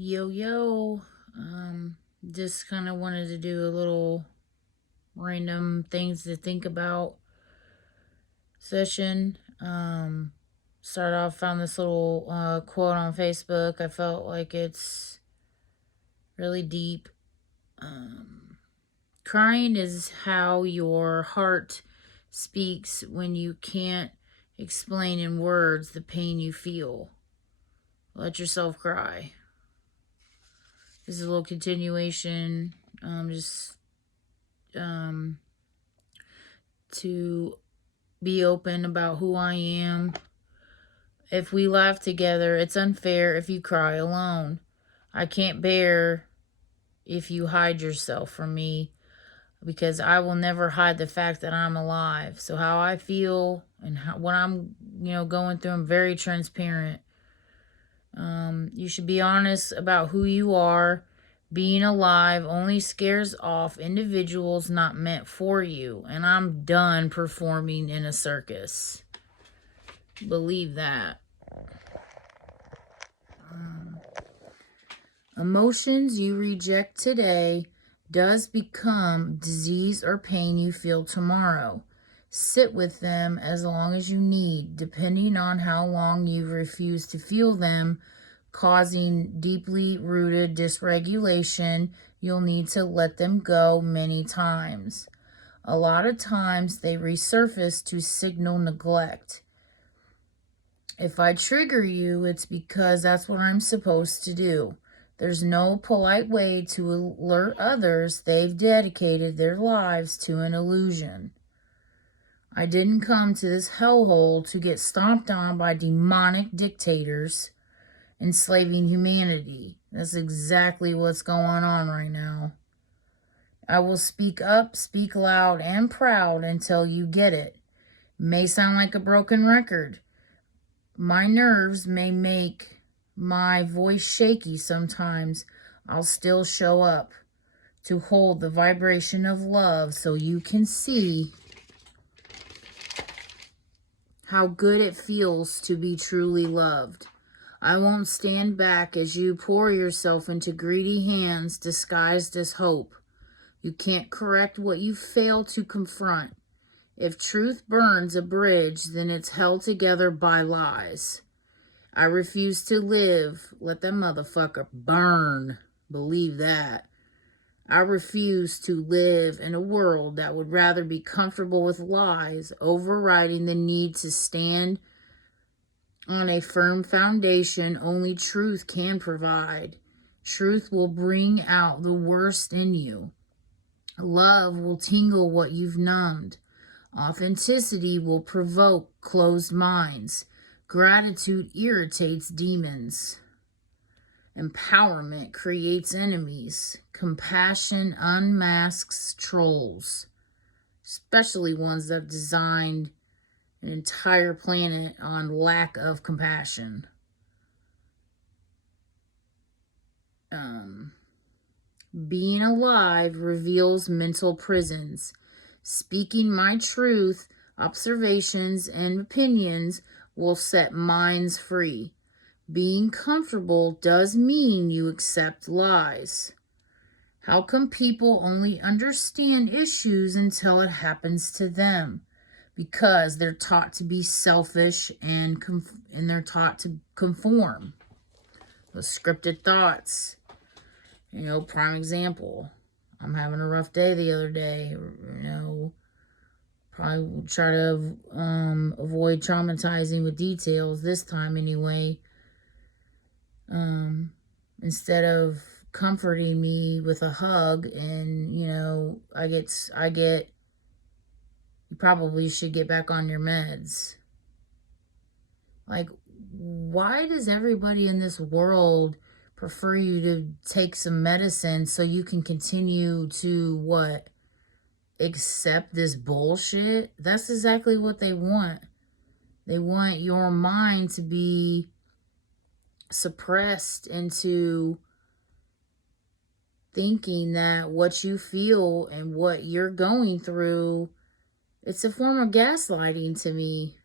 Yo, yo. Just kind of wanted to do a little random things to think about session. Start off, found this little quote on Facebook. I felt like it's really deep. Crying is how your heart speaks when you can't explain in words the pain you feel. Let yourself cry. This is a little continuation. Just to be open about who I am. If we laugh together, it's unfair if you cry alone. I can't bear if you hide yourself from me because I will never hide the fact that I'm alive. So how I feel and what I'm, going through, I'm very transparent. You should be honest about who you are. Being alive only scares off individuals not meant for you. And I'm done performing in a circus. Believe that. Emotions you reject today does become disease or pain you feel tomorrow. Sit with them as long as you need, depending on how long you've refused to feel them, causing deeply rooted dysregulation. You'll need to let them go many times. A lot of times they resurface to signal neglect. If I trigger you, it's because that's what I'm supposed to do. There's no polite way to alert others they've dedicated their lives to an illusion. I didn't come to this hellhole to get stomped on by demonic dictators enslaving humanity. That's exactly what's going on right now. I will speak up, speak loud and proud until you get it. May sound like a broken record. My nerves may make my voice shaky sometimes. I'll still show up to hold the vibration of love so you can see how good it feels to be truly loved. I won't stand back as you pour yourself into greedy hands disguised as hope. You can't correct what you fail to confront. If truth burns a bridge, then it's held together by lies. I refuse to live. Let that motherfucker burn. Believe that. I refuse to live in a world that would rather be comfortable with lies, overriding the need to stand on a firm foundation only truth can provide. Truth will bring out the worst in you. Love will tingle what you've numbed. Authenticity will provoke closed minds. Gratitude irritates demons. Empowerment creates enemies. Compassion unmasks trolls, especially ones that have designed an entire planet on lack of compassion. Being alive reveals mental prisons. Speaking my truth, observations, and opinions will set minds free. Being comfortable does mean you accept lies. How come people only understand issues until it happens to them? Because they're taught to be selfish and they're taught to conform. Those scripted thoughts. Prime example. I'm having a rough day the other day. Probably try to avoid traumatizing with details this time anyway. Instead of comforting me with a hug and, I get, you probably should get back on your meds. Like, why does everybody in this world prefer you to take some medicine so you can continue to accept this bullshit? That's exactly what they want. They want your mind to be suppressed into thinking that what you feel and what you're going through, it's a form of gaslighting to me.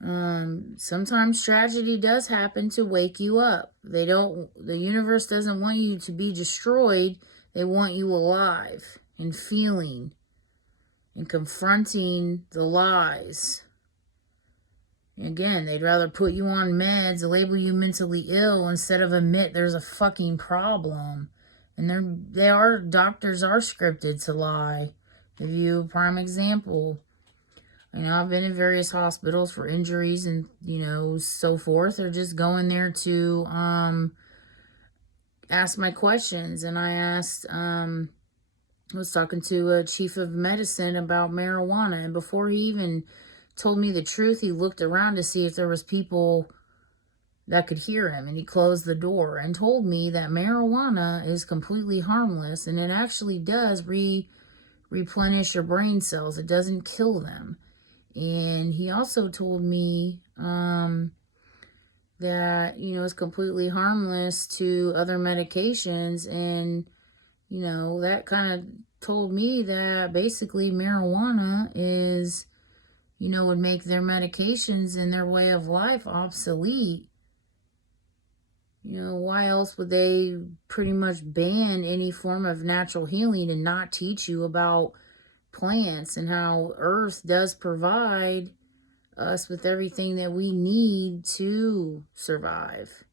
Sometimes tragedy does happen to wake you up. The universe doesn't want you to be destroyed. They want you alive and feeling and confronting the lies. Again, they'd rather put you on meds, label you mentally ill, instead of admit there's a fucking problem. And doctors are scripted to lie. Give you a prime example. I've been in various hospitals for injuries and, so forth. They're just going there to ask my questions. And I was talking to a chief of medicine about marijuana. And before he even told me the truth, he looked around to see if there was people that could hear him. And he closed the door and told me that marijuana is completely harmless. And it actually does replenish your brain cells. It doesn't kill them. And he also told me that, it's completely harmless to other medications. And, that kind of told me that basically marijuana is, would make their medications and their way of life obsolete. Why else would they pretty much ban any form of natural healing and not teach you about plants and how Earth does provide us with everything that we need to survive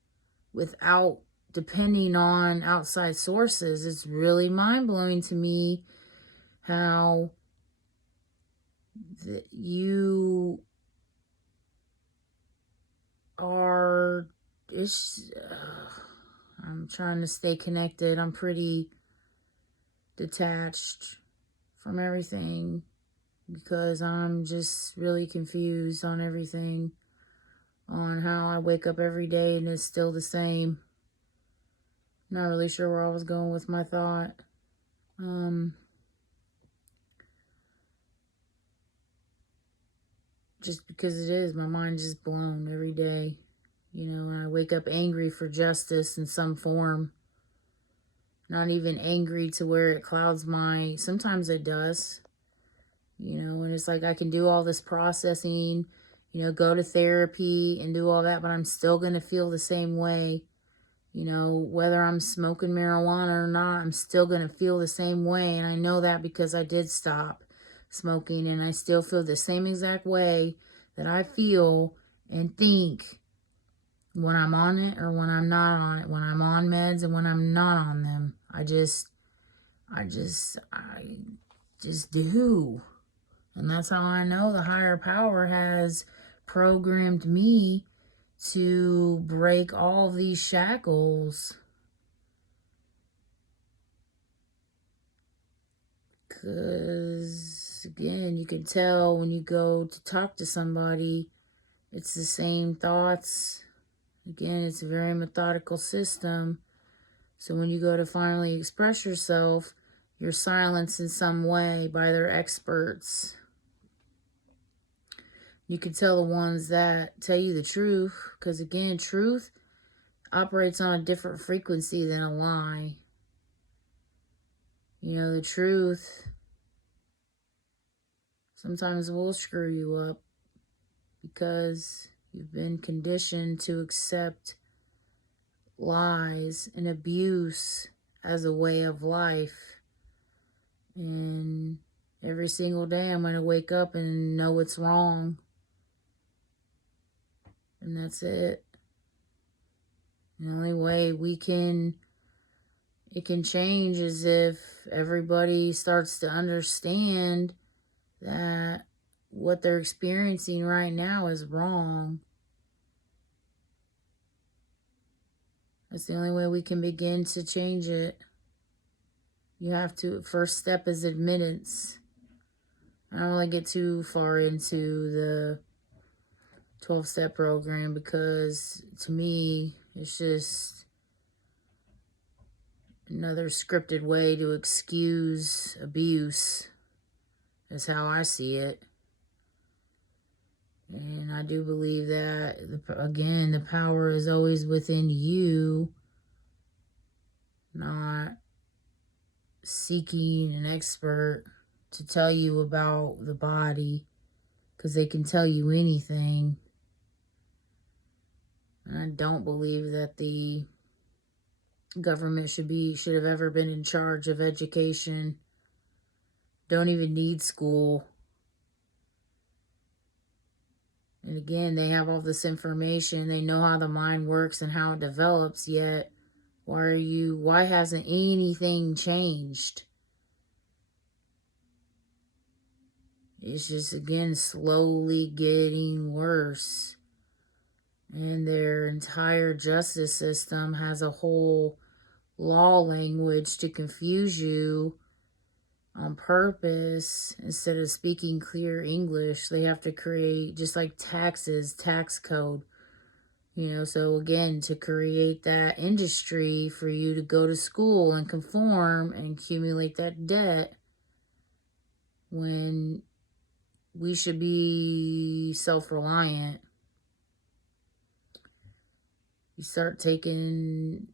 without depending on outside sources? It's really mind-blowing to me how you are... I'm trying to stay connected. I'm pretty detached from everything because I'm just really confused on everything, on how I wake up every day and it's still the same. Not really sure where I was going with my thought. Just because it is, my mind is blown every day. And I wake up angry for justice in some form. Not even angry to where it clouds sometimes it does. And it's like I can do all this processing, go to therapy and do all that, but I'm still going to feel the same way. Whether I'm smoking marijuana or not, I'm still going to feel the same way. And I know that because I did stop smoking, and I still feel the same exact way that I feel and think when I'm on it or when I'm not on it, when I'm on meds and when I'm not on them. I just do. And that's how I know the higher power has programmed me to break all of these shackles. Because, again, you can tell when you go to talk to somebody, it's the same thoughts. Again, it's a very methodical system. So when you go to finally express yourself, you're silenced in some way by their experts. You can tell the ones that tell you the truth, because again, truth operates on a different frequency than a lie. The truth sometimes will screw you up because you've been conditioned to accept lies and abuse as a way of life. And every single day I'm going to wake up and know it's wrong. And that's it. The only way it can change is if everybody starts to understand that what they're experiencing right now is wrong. That's the only way we can begin to change it. First step is admittance. I don't really get too far into the 12-step program because to me, it's just another scripted way to excuse abuse. That's how I see it. And I do believe that, again, the power is always within you, not seeking an expert to tell you about the body, because they can tell you anything. I don't believe that the government should have ever been in charge of education. Don't even need school. And again, they have all this information. They know how the mind works and how it develops, yet why hasn't anything changed? It's just, again, slowly getting worse. And their entire justice system has a whole law language to confuse you on purpose. Instead of speaking clear English, they have to create, just like taxes, tax code. So again, to create that industry for you to go to school and conform and accumulate that debt, when we should be self-reliant. You start taking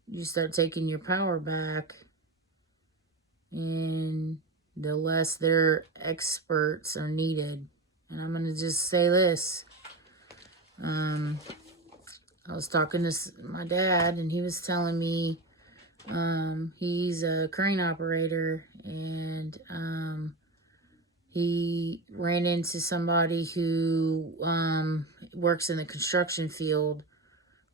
your power back, and the less their experts are needed. And I'm going to just say this. I was talking to my dad, and he was telling me he's a crane operator, and he ran into somebody who works in the construction field,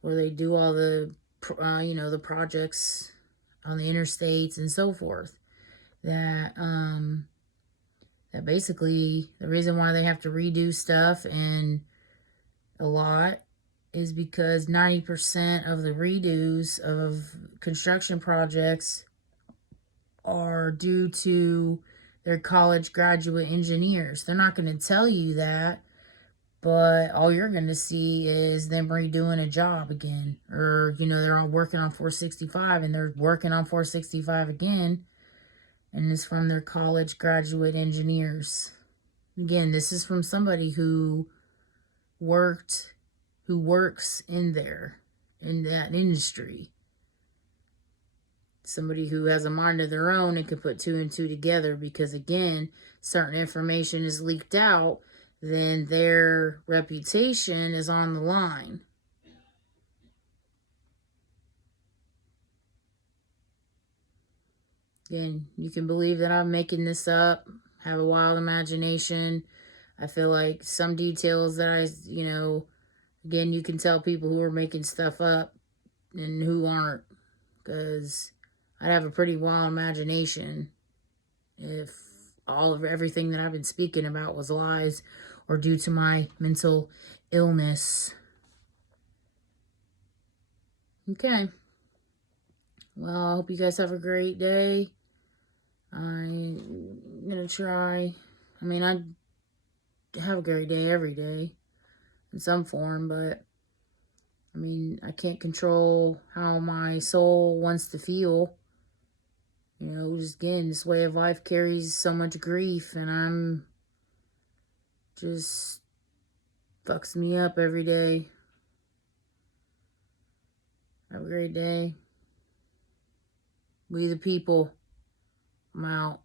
where they do all the the projects on the interstates and so forth. That basically the reason why they have to redo stuff and a lot is because 90% of the redos of construction projects are due to their college graduate engineers. They're not going to tell you that, but all you're going to see is them redoing a job again. Or, they're all working on 465 and they're working on 465 again. And it's from their college graduate engineers. Again, this is from somebody who works in that industry. Somebody who has a mind of their own and can put two and two together, because again, certain information is leaked out, then their reputation is on the line. Again, you can believe that I'm making this up, have a wild imagination. I feel like some details that again, you can tell people who are making stuff up and who aren't, because I'd have a pretty wild imagination if all of everything that I've been speaking about was lies or due to my mental illness. Okay. Well, I hope you guys have a great day. I'm going to try. I have a great day every day in some form, but I can't control how my soul wants to feel. Just again, this way of life carries so much grief, and just fucks me up every day. Have a great day. We the people. I'm out.